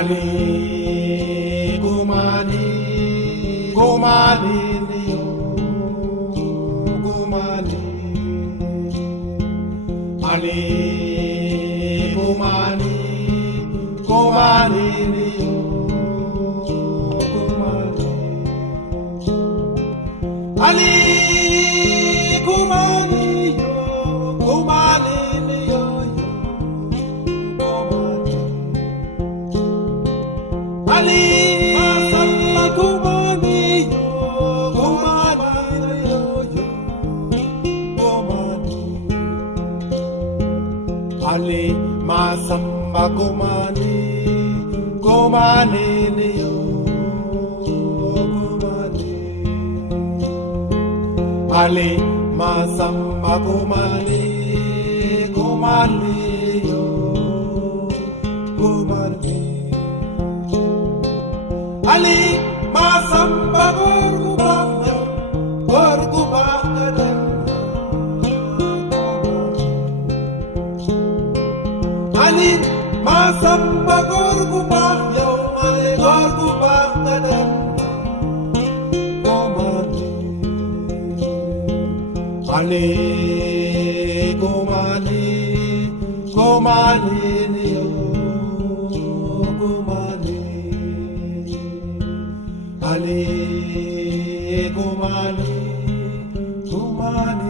Ali Gumani, Gumani niyo, Gumani. Ali Gumani, Gumani niyo, Gumani. Ali Gumani yo, Gumani niyo, Gumani. Ali Masamba Gumani yo, Gumani yo, Gumani. Ali Masamba Gumani, Gumani niyo, Gumani. Ali Masamba Gumani, Gumani yo, Gumani. Ali Masamba Gurgubanya, Gurgubanya. Ali Masamba Gurgubanya, Gurgubanya. Ali Gumani, Gumani niyo, Gumani. Ali Gumani, Gumani.